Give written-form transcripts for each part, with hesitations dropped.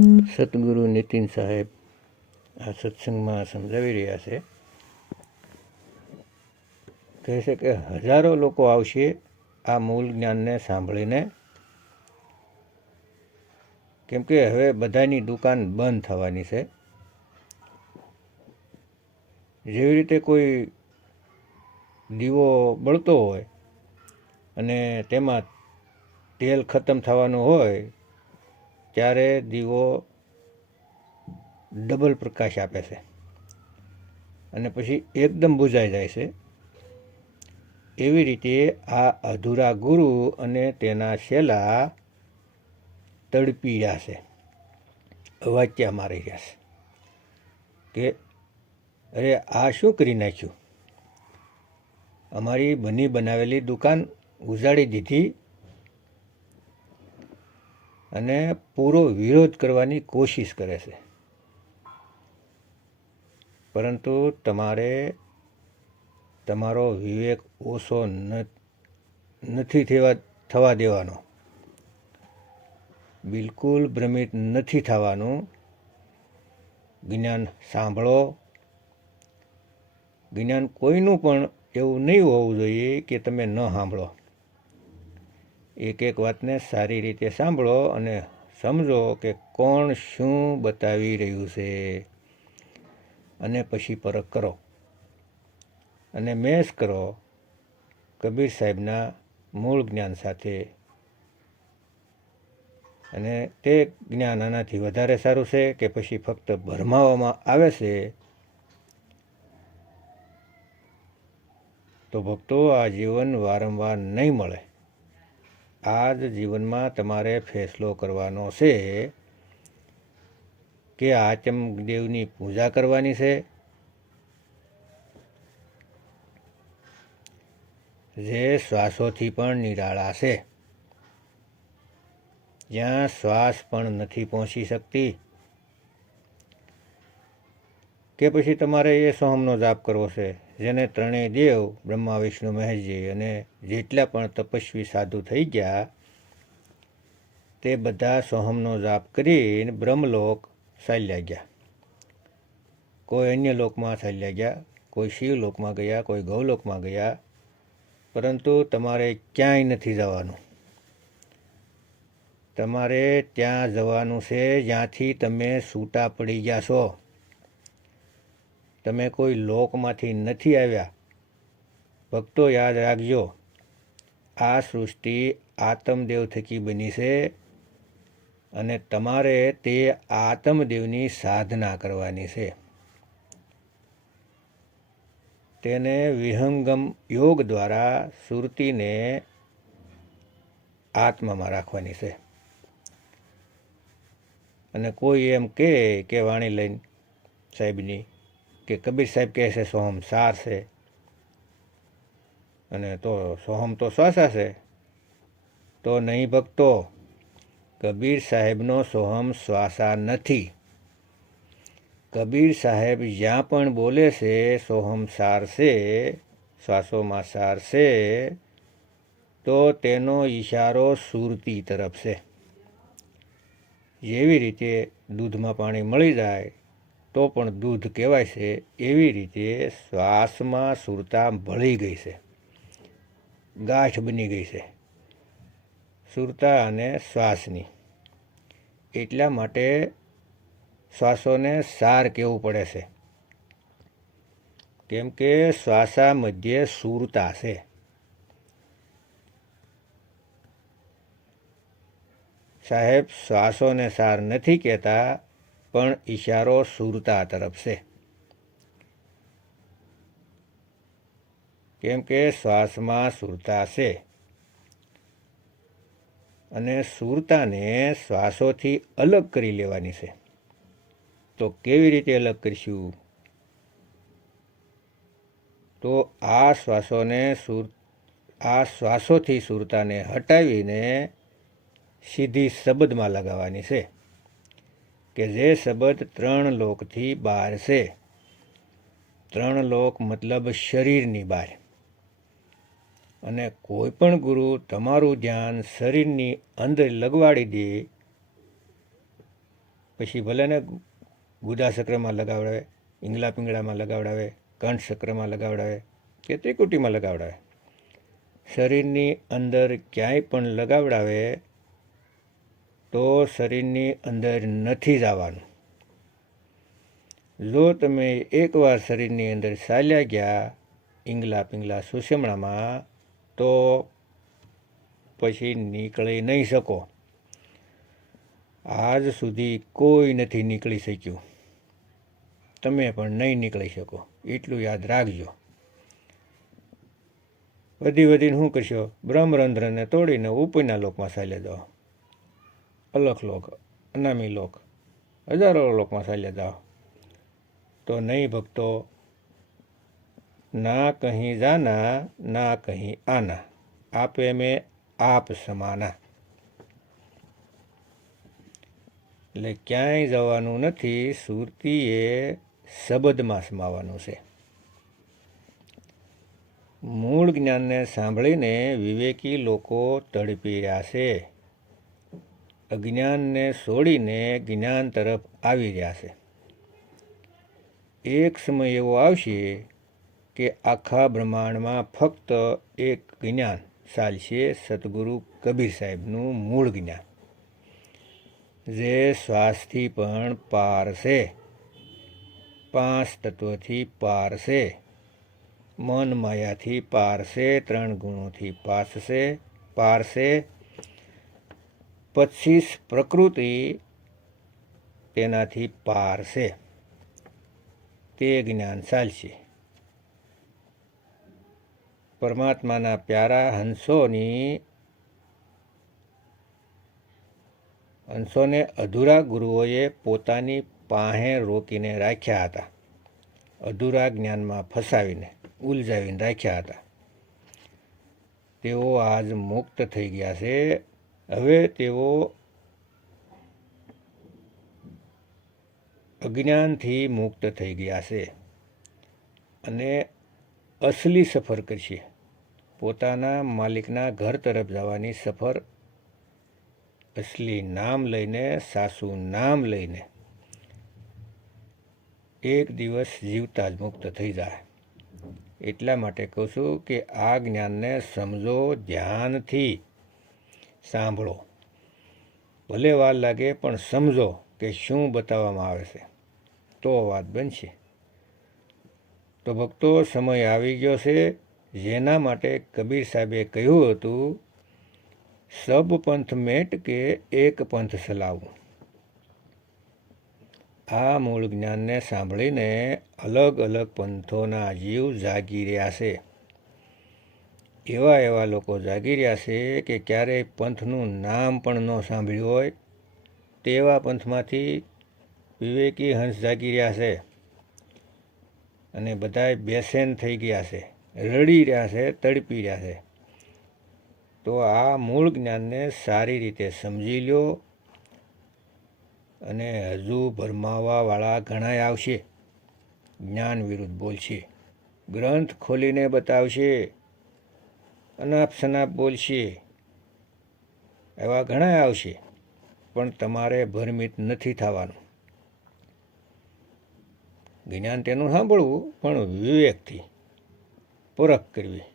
સતગુરુ નીતિન સાહેબ આ સત્સંગમાં સમજાવી રહ્યા છે. કહે છે કે હજારો લોકો આવશે આ મૂળ જ્ઞાનને સાંભળીને, કેમ કે હવે બધાની દુકાન બંધ થવાની છે. જેવી રીતે કોઈ દીવો બળતો હોય અને તેમાં તેલ ખતમ થવાનું હોય ત્યારે દીવો ડબલ પ્રકાશ આપે છે અને પછી એકદમ બુઝાઈ જાય છે. એવી રીતે આ અધૂરા ગુરુ અને તેના શેલા તડપી રહ્યા છે, અવાચ્યા મારી રહ્યા છે કે અરે આ શું કરી નાખ્યું, અમારી બની બનાવેલી દુકાન ઉજાડી દીધી અને પૂરો વિરોધ કરવાની કોશિશ કરે છે. પરંતુ તમારે તમારો વિવેક ઓછો નથી થવા દેવાનો, બિલકુલ ભ્રમિત નથી થવાનું. જ્ઞાન સાંભળો. જ્ઞાન કોઈનું પણ એવું નહીં હોવું જોઈએ કે તમે ન સાંભળો. એક એક વાતને સારી રીતે સાંભળો અને સમજો કે કોણ શું બતાવી રહ્યું છે અને પછી પરખ કરો અને મેચ કરો કબીર સાહેબના મૂળ જ્ઞાન સાથે. અને તે જ્ઞાન આનાથી વધારે સારું છે કે પછી ફક્ત ભરમાવવામાં આવે છે. તો ભક્તો, આ જીવન વારંવાર નહીં મળે. આ જ જીવનમાં તમારે ફેસલો કરવાનો છે કે આચમદેવની પૂજા કરવાની છે, જે શ્વાસોથી પણ નિરાળા છે, જ્યાં શ્વાસ પણ નથી પહોંચી શકતી, કે પછી તમારે એ સોહમનો જાપ કરવો છે જેને ત્રણેય દેવ બ્રહ્મા વિષ્ણુ મહેશજી અને જેટલા પણ તપસ્વી સાધુ થઈ ગયા તે બધા સોહમનો જાપ કરીને બ્રહ્મલોક ચાલ્યા ગયા. કોઈ અન્ય લોકમાં ચાલ્યા ગયા, કોઈ શિવલોકમાં ગયા, કોઈ ગૌલોકમાં ગયા, પરંતુ તમારે ક્યાંય નથી જવાનું. તમારે ત્યાં જવાનું છે જ્યાંથી તમે છૂટા પડી ગયા છો. તમે કોઈ લોકમાંથી નથી આવ્યા. ભક્તો, યાદ રાખજો, આ સૃષ્ટિ આત્મદેવ થકી બની છે અને તમારે તે આત્મદેવની સાધના કરવાની છે. તેને વિહંગમ યોગ દ્વારા સુરતીને આત્મામાં રાખવાની છે. અને કોઈ એમ કે વાણી લઈને સાહેબની કે કબીર સાહેબ કહે છે સોહમ સાર છે અને તો સોહમ તો શ્વાસા છે, તો નહીં ભક્તો, કબીર સાહેબનો સોહમ શ્વાસા નથી. કબીર સાહેબ જ્યાં પણ બોલે છે સોહમ સાર છે, શ્વાસોમાં સાર છે, તો તેનો ઈશારો સુરતી તરફ છે. જેવી રીતે દૂધમાં પાણી મળી જાય તો પણ દૂધ કહેવાય છે, એવી રીતે શ્વાસમાં સુરતા ભળી ગઈ છે, ગાંઠ બની ગઈ છે સુરતા અને શ્વાસની. એટલા માટે શ્વાસોને સાર કહેવું પડે છે, કેમ કે શ્વાસા મધ્યે સુરતા છે. સાહેબ શ્વાસોને સાર નથી કહેતા, પણ ઈશારો સુરતા તરફ છે. કેમ કે શ્વાસમાં સુરતા છે અને સુરતાને શ્વાસોથી અલગ કરી લેવાની છે. તો કેવી રીતે અલગ કરીશું? તો આ શ્વાસોથી સુરતાને હટાવીને સીધી શબ્દમાં લગાવવાની છે, કે જે શબ્દ 3 લોકથી બહાર છે. 3 લોક મતલબ શરીરની બહાર. અને કોઈ પણ ગુરુ તમારું ધ્યાન શરીરની અંદર લગવાડી દે પછી ભલે ને ગુદા ચક્રમાં લગાવડાવે, ઈંગલા પિંગળામાં લગાવડાવે, કંઠ ચક્રમાં લગાવડાવે કે ત્રિકુટીમાં લગાવડાવે, શરીરની અંદર ક્યાંય પણ લગાવડાવે તો શરીરની અંદર નથી જવાનું. જો તમે એકવાર શરીરની અંદર ચાલ્યા ગયા ઈંગલા પિંગલા સુષમણામાં તો પછી નીકળી નહીં શકો. આજ સુધી કોઈ નથી નીકળી શક્યું, તમે પણ નહીં નીકળી શકો, એટલું યાદ રાખજો. વધીને શું કરશો? બ્રહ્મરંધ્રને તોડીને ઉપરના લોકમાં ચાલ્યા જાઓ, અલખ લોક, અનામી લોક, હજારો લોકમાં ચાલ્યા જાઓ. તો નહીં ભક્તો, ના કहीं જાના ના કहीं આના, આપે મેં આપ સમાના. એટલે ક્યાંય જવાનું નથી, સુરતીએ શબ્દમાં સમાવાનું છે. મૂળ જ્ઞાનને સાંભળીને વિવેકી લોકો તડપી રહ્યા છે, અજ્ઞાનને છોડીને જ્ઞાન તરફ આવી રહ્યા છે. એક સમય એવો આવશે કે આખા બ્રહ્માંડમાં ફક્ત એક જ્ઞાન ચાલશે, સદગુરુ કબીર સાહેબનું મૂળ જ્ઞાન, જે શ્વાસથી પણ પાર છે, 5 તત્વથી પાર છે, મન માયાથી પાર છે, 3 ગુણોથી પાર છે, 25 પ્રકૃતિ તેનાથી પાર છે. તે જ્ઞાન ચાલશે. પરમાત્માના પ્યારા હંસોને અધૂરા ગુરુઓએ પોતાની પાસે રોકીને રાખ્યા હતા, અધૂરા જ્ઞાનમાં ફસાવીને ઉલઝાવીને રાખ્યા હતા. તેઓ આજ મુક્ત થઈ ગયા છે. હવે તેઓ અજ્ઞાનથી મુક્ત થઈ ગયા છે અને અસલી સફર કરશે, પોતાના માલિકના ઘર તરફ જવાની સફર. અસલી નામ લઈને, સાસુ નામ લઈને એક દિવસ જીવતા જ મુક્ત થઈ જાય. એટલા માટે કહું છું કે આ જ્ઞાનને સમજો, ધ્યાનથી સાંભળો. ભલે વાર લાગે પણ સમજો કે શું બતાવવામાં આવે છે, તો વાત બનશે. તો ભક્તો, સમય આવી ગયો છે જેના માટે કબીર સાહેબે કહ્યું હતું, સબ પંથ મેટ કે એક પંથ ચલાવું. આ મૂળ જ્ઞાનને સાંભળીને અલગ અલગ પંથોના જીવ જાગી રહ્યા છે. એવા લોકો જાગી રહ્યા છે કે ક્યારેય પંથનું નામ પણ ન સાંભળ્યું હોય તેવા પંથમાંથી વિવેકી હંસ જાગી રહ્યા છે અને બધાય બેસેન થઈ ગયા છે, રડી રહ્યા છે, તડપી રહ્યા છે. તો આ મૂળ જ્ઞાનને સારી રીતે સમજી લો. અને હજુ ભરમાવાવાળા ઘણાય આવશે, જ્ઞાન વિરુદ્ધ બોલશે, ગ્રંથ ખોલીને બતાવશે, અનાપ શનાપ બોલશે, એવા ઘણાય આવશે. પણ તમારે ભ્રમિત નથી થવાનું. જ્ઞાન તેનું સાંભળવું, પણ વિવેકથી પરખ કરવી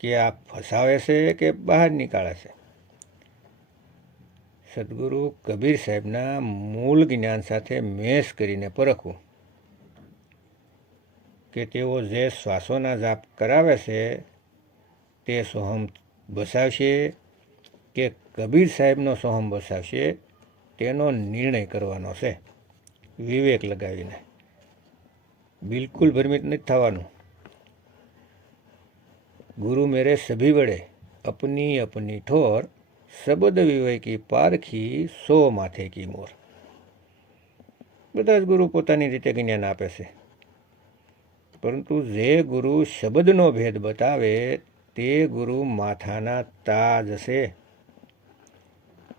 કે આ ફસાવે છે કે બહાર નીકાળે છે. સદગુરુ કબીર સાહેબના મૂળ જ્ઞાન સાથે મેશ કરીને પરખવું કે તેઓ જે શ્વાસોના જાપ કરાવે છે તે સોહમ બસાવશે કે કબીર સાહેબનો સોહમ બસાવશે, તેનો નિર્ણય કરવાનો છે વિવેક લગાવીને. બિલકુલ ભ્રમિત નથી થવાનું. ગુરુ મેરે સભી બડે, અપની અપની ઠોર, શબ્દ વિવેકી પારખી, 100 માથે કી મોર. બધા જ ગુરુ પોતાની રીતે જ્ઞાન આપે છે, પરંતુ જે ગુરુ શબ્દનો ભેદ બતાવે તે ગુરુ માથાના તાજ છે.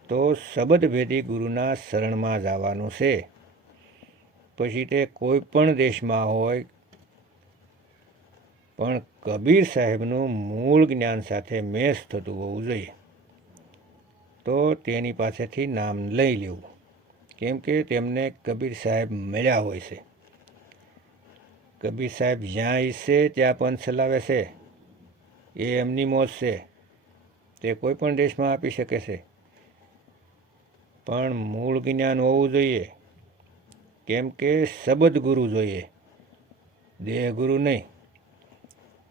તો શબ્દભેદી ગુરુના શરણમાં જવાનું છે. પછી તે કોઈ પણ દેશમાં હોય, પણ કબીર સાહેબનું મૂળ જ્ઞાન સાથે મેચ થતું હોવું જોઈએ. તો તેની પાસેથી નામ લઈ લેવું કેમ કે તેમને કબીર સાહેબ મળ્યા હોય છે. કબીર સાહેબ જ્યાં ઈચ્છે ત્યાં પંથ ચલાવે છે. એ એમની મોજ છે. તે કોઈ પણ દેશમાં આપી શકે છે. પણ મૂળ જ્ઞાન હોવું જોઈએ. કેમ કે શબ્દ ગુરુ જોઈએ, દેહ ગુરુ નહીં.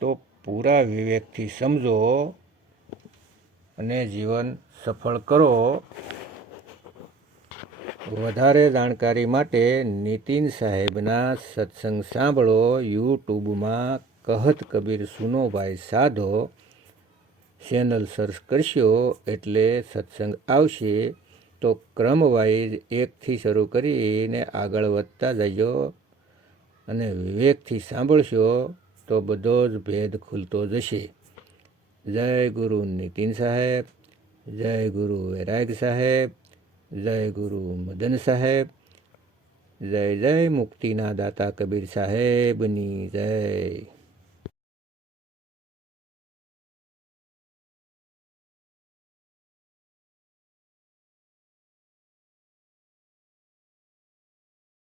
તો પૂરા વિવેકથી સમજો અને જીવન સફળ કરો. વધારે જાણકારી માટે નીતિન સાહેબના સત્સંગ સાંભળો. યુટ્યુબમાં કહત કબીર સુનો ભાઈ સાધો ચેનલ સર્ચ કરશો એટલે સત્સંગ આવશે. તો ક્રમવાઇઝ એકથી શરૂ કરીને આગળ વધતા જજો અને વિવેકથી સાંભળશો તો બધો જ ભેદ ખુલતો જશે. જય ગુરુ નીતિન સાહેબ, જય ગુરુ વૈરાગ સાહેબ, જય ગુરુ મદન સાહેબ, જય જય મુક્તિના દાતા કબીર સાહેબની જય.